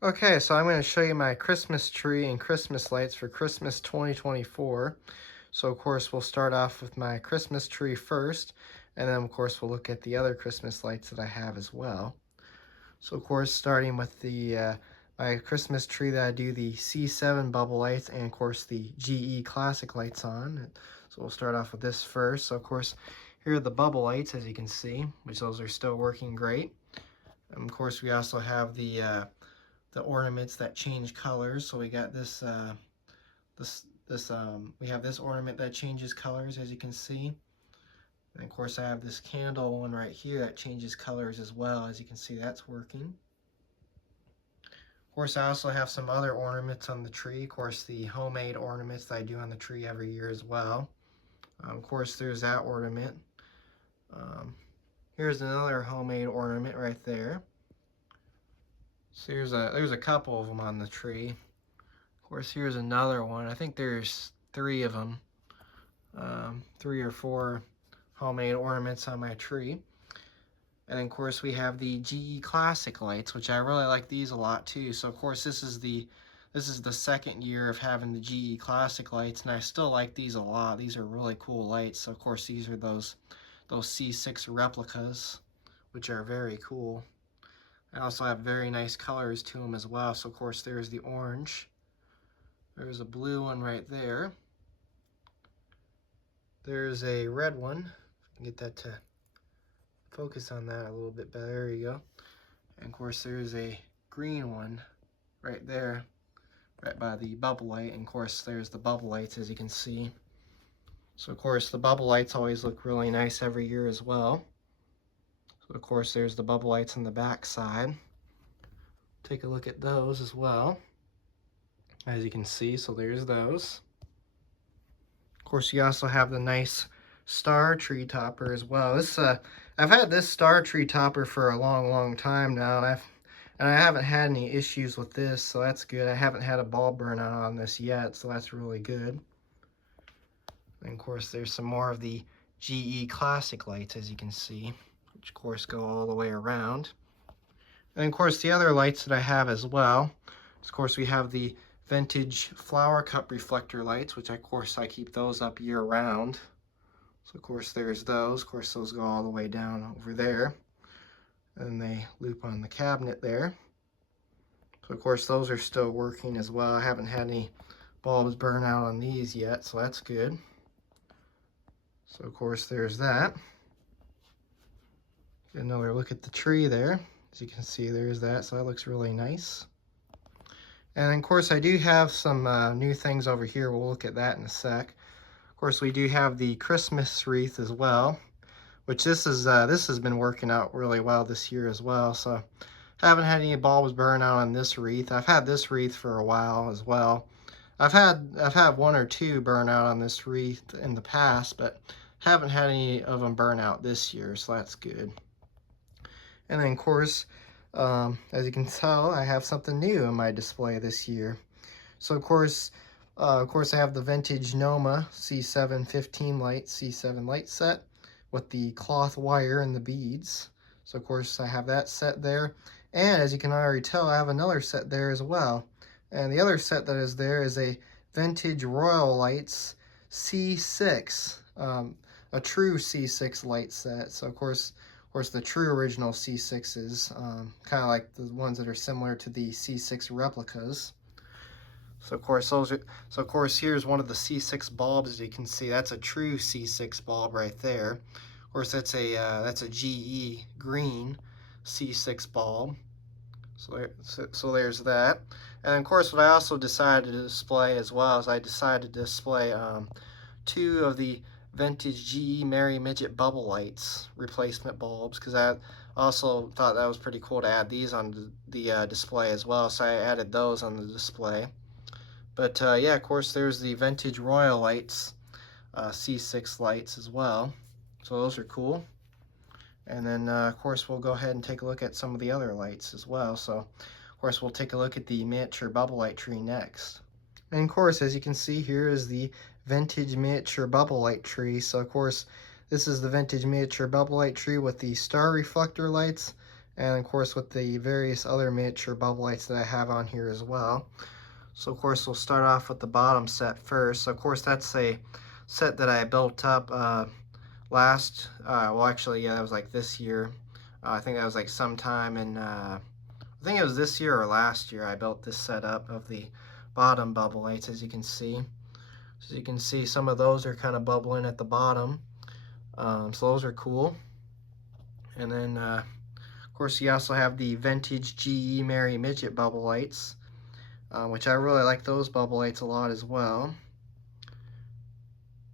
Okay, so I'm going to show you my Christmas tree and Christmas lights for Christmas 2024. So of course we'll start off with my Christmas tree first, and then of course we'll look at the other Christmas lights that I have as well. So of course starting with the my Christmas tree that I do the C7 bubble lights and of course the GE classic lights on. So we'll start off with this first. So of course here are the bubble lights, as you can see, which those are still working great. And of course we also have the ornaments that change colors. So we got this we have this ornament that changes colors, as you can see. And of course I have this candle one right here that changes colors as well. As you can see, that's working. Of course I also have some other ornaments on the tree. Of course the homemade ornaments that I do on the tree every year as well. Of course there's that ornament. Here's another homemade ornament right there. So there's a couple of them on the tree. Of course, here's another one. I think there's three of them, 3 or 4 homemade ornaments on my tree. And then, of course, we have the GE Classic lights, which I really like these a lot too. So, of course, this is the second year of having the GE Classic lights, and I still like these a lot. These are really cool lights. So, of course, these are those C6 replicas, which are very cool. I also have very nice colors to them as well. So, of course, there's the orange. There's a blue one right there. There's a red one. If I can get that to focus on that a little bit better. There you go. And of course there's a green one right there, right by the bubble light. And of course there's the bubble lights, as you can see. So of course the bubble lights always look really nice every year as well. So of course there's the bubble lights on the back side. Take a look at those as well, as you can see. So there's those. Of course, you also have the nice star tree topper as well. I've had this star tree topper for a long time now, and I haven't had any issues with this, so that's good. I haven't had a bulb burn out on this yet, so that's really good. And of course, there's some more of the GE Classic lights, as you can see, which of course go all the way around. And of course, the other lights that I have as well, of course, we have the vintage flower cup reflector lights, which of course I keep those up year round. So of course there's those. Of course those go all the way down over there, and they loop on the cabinet there. So of course those are still working as well. I haven't had any bulbs burn out on these yet, so that's good. So of course there's that. Get another look at the tree there. As you can see, there's that, so that looks really nice. And of course I do have some new things over here. We'll look at that in a sec. Of course we do have the Christmas wreath as well, which this has been working out really well this year as well. So haven't had any bulbs burn out on this wreath. I've had this wreath for a while as well. I've had 1 or 2 burn out on this wreath in the past, but haven't had any of them burn out this year, so that's good. And then of course, as you can tell, I have something new in my display this year. So of course I have the vintage Noma C7 15 light C7 light set with the cloth wire and the beads. So of course I have that set there. And as you can already tell, I have another set there as well. And the other set that is there is a vintage Royal Lights C6, a true C6 light set. So of course the true original C6s, kind of like the ones that are similar to the C6 replicas. So of course here's one of the C6 bulbs. As you can see, that's a true C6 bulb right there. Of course that's a GE green C6 bulb. So there's that. And of course what I also decided to display as well is I decided to display 2 of the vintage GE Merry Midget bubble lights replacement bulbs, because I also thought that was pretty cool to add these on the display as well, so I added those on the display. But yeah, of course there's the vintage Royal Lights C6 lights as well, so those are cool. And then of course we'll go ahead and take a look at some of the other lights as well. So of course we'll take a look at the miniature bubble light tree next. And of course, as you can see, here is the vintage miniature bubble light tree. So of course this is the vintage miniature bubble light tree with the star reflector lights and of course with the various other miniature bubble lights that I have on here as well. So of course we'll start off with the bottom set first. So of course that's a set that I built up well actually, yeah, that was like this year. I think that was like sometime in, I think it was this year or last year I built this setup of the bottom bubble lights, as you can see. So you can see some of those are kind of bubbling at the bottom. So those are cool. And then, of course, you also have the vintage GE Merry Midget bubble lights, which I really like those bubble lights a lot as well.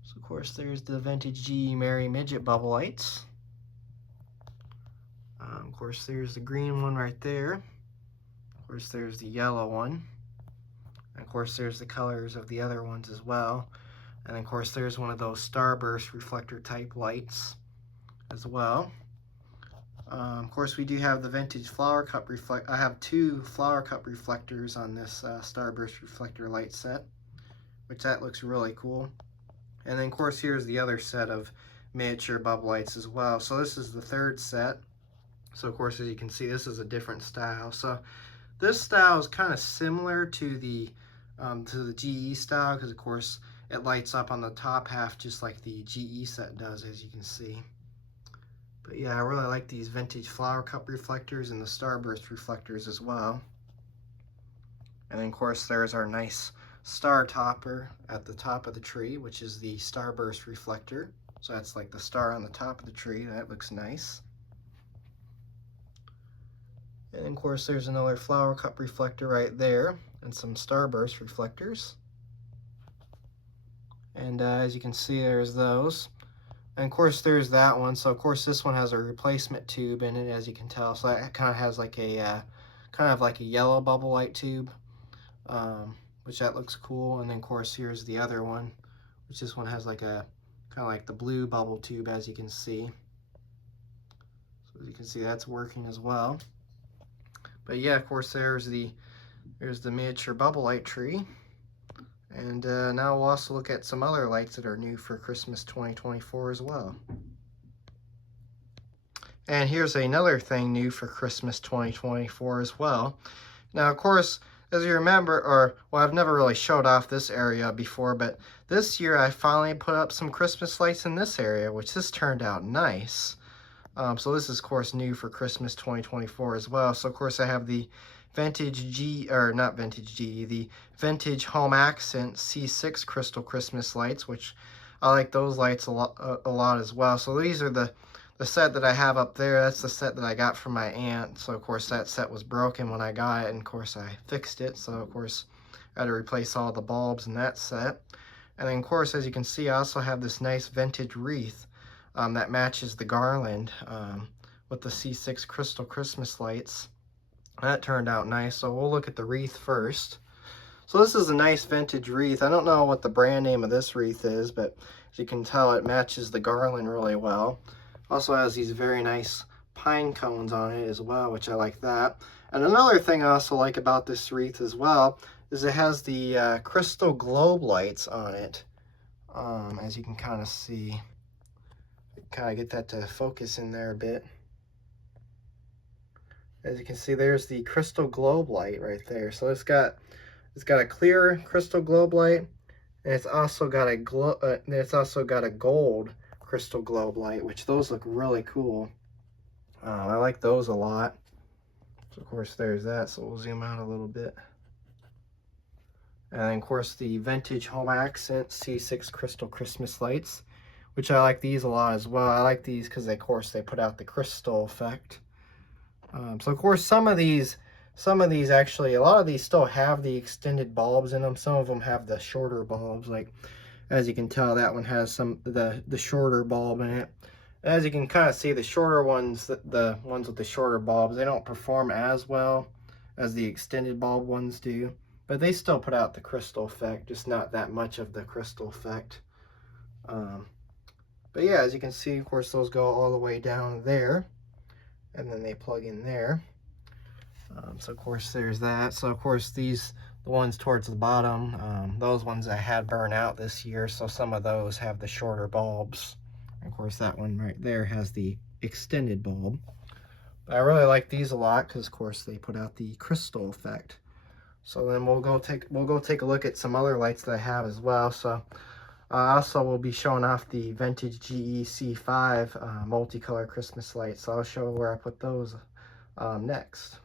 So, of course, there's the vintage GE Merry Midget bubble lights. Of course, there's the green one right there. Of course, there's the yellow one. And of course, there's the colors of the other ones as well. And of course, there's one of those starburst reflector type lights as well. Of course, we do have the vintage flower cup reflect. I have 2 flower cup reflectors on this starburst reflector light set, which that looks really cool. And then, of course, here's the other set of miniature bubble lights as well. So this is the 3rd set. So, of course, as you can see, this is a different style. So this style is kind of similar to the GE style because, of course, it lights up on the top half just like the GE set does, as you can see. But yeah, I really like these vintage flower cup reflectors and the starburst reflectors as well. And then, of course, there's our nice star topper at the top of the tree, which is the starburst reflector. So that's like the star on the top of the tree. That looks nice. And of course, there's another flower cup reflector right there and some starburst reflectors. And as you can see, there's those. And of course, there's that one. So of course, this one has a replacement tube in it, as you can tell. So that kind of has like a yellow bubble light tube, which that looks cool. And then of course, here's the other one, which this one has like a kind of like the blue bubble tube, as you can see. So as you can see, that's working as well. But yeah, of course, there's the miniature bubble light tree. And now we'll also look at some other lights that are new for Christmas 2024 as well. And here's another thing new for Christmas 2024 as well. Now, of course, as you remember, I've never really showed off this area before, but this year I finally put up some Christmas lights in this area, which this turned out nice. So this is, of course, new for Christmas 2024 as well. So, of course, I have the the vintage home accent C6 crystal Christmas lights, which I like those lights a lot as well. So these are the set that I have up there. That's the set that I got from my aunt. So of course that set was broken when I got it, and of course I fixed it. So of course I had to replace all the bulbs in that set. And then of course, as you can see, I also have this nice vintage wreath that matches the garland with the C6 crystal Christmas lights. That turned out nice, so we'll look at the wreath first. So this is a nice vintage wreath. I don't know what the brand name of this wreath is, but as you can tell, it matches the garland really well. Also has these very nice pine cones on it as well, which I like that. And another thing I also like about this wreath as well is it has the crystal globe lights on it. As you can kind of see, kind of get that to focus in there a bit. As you can see, there's the crystal globe light right there. So it's got a clear crystal globe light, and it's also got a gold crystal globe light, which those look really cool. I like those a lot. So of course there's that. So we'll zoom out a little bit. And then of course the vintage home accent C6 crystal Christmas lights, which I like these a lot as well. I like these because of course they put out the crystal effect. So of course some of these actually, a lot of these still have the extended bulbs in them. Some of them have the shorter bulbs, like as you can tell, that one has the shorter bulb in it. As you can kind of see, the shorter ones, the ones with the shorter bulbs, they don't perform as well as the extended bulb ones do, but they still put out the crystal effect, just not that much of the crystal effect. But yeah, as you can see, of course, those go all the way down there, and then they plug in there. So of course there's that. So of course the ones towards the bottom, those ones I had burn out this year, so some of those have the shorter bulbs. And of course that one right there has the extended bulb. But I really like these a lot because, of course, they put out the crystal effect. So then we'll go take a look at some other lights that I have as well. So also we'll be showing off the vintage GEC5 multicolor Christmas lights. So I'll show where I put those next.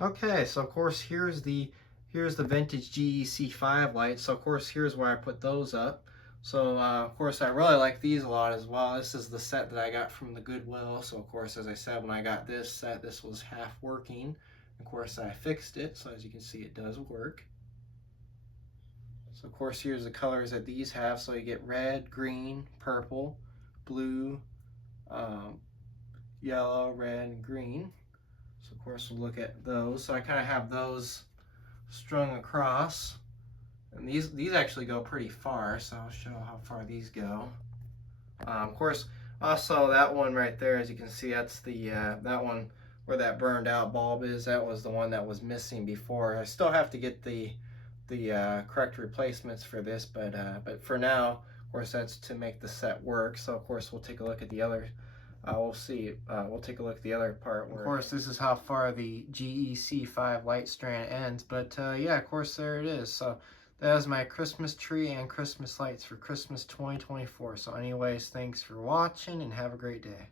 Okay, so of course here's the vintage GEC5 lights. So of course here's where I put those up. So of course I really like these a lot as well. This is the set that I got from the Goodwill. So of course, as I said, when I got this set, this was half working. Of course I fixed it, so as you can see it does work. So of course here's the colors that these have. So you get red, green, purple, blue, yellow, red, and green. So of course we'll look at those. So I kind of have those strung across. And these actually go pretty far, so I'll show how far these go. Of course, also that one right there, as you can see, that's the that one where that burned out bulb is. That was the one that was missing before. I still have to get the correct replacements for this, but for now, of course, that's to make the set work. So of course, we'll take a look at the other. We'll see. We'll take a look at the other part. Of course, this is how far the GEC5 light strand ends. But yeah, of course, there it is. So that is my Christmas tree and Christmas lights for Christmas 2024. So anyways, thanks for watching and have a great day.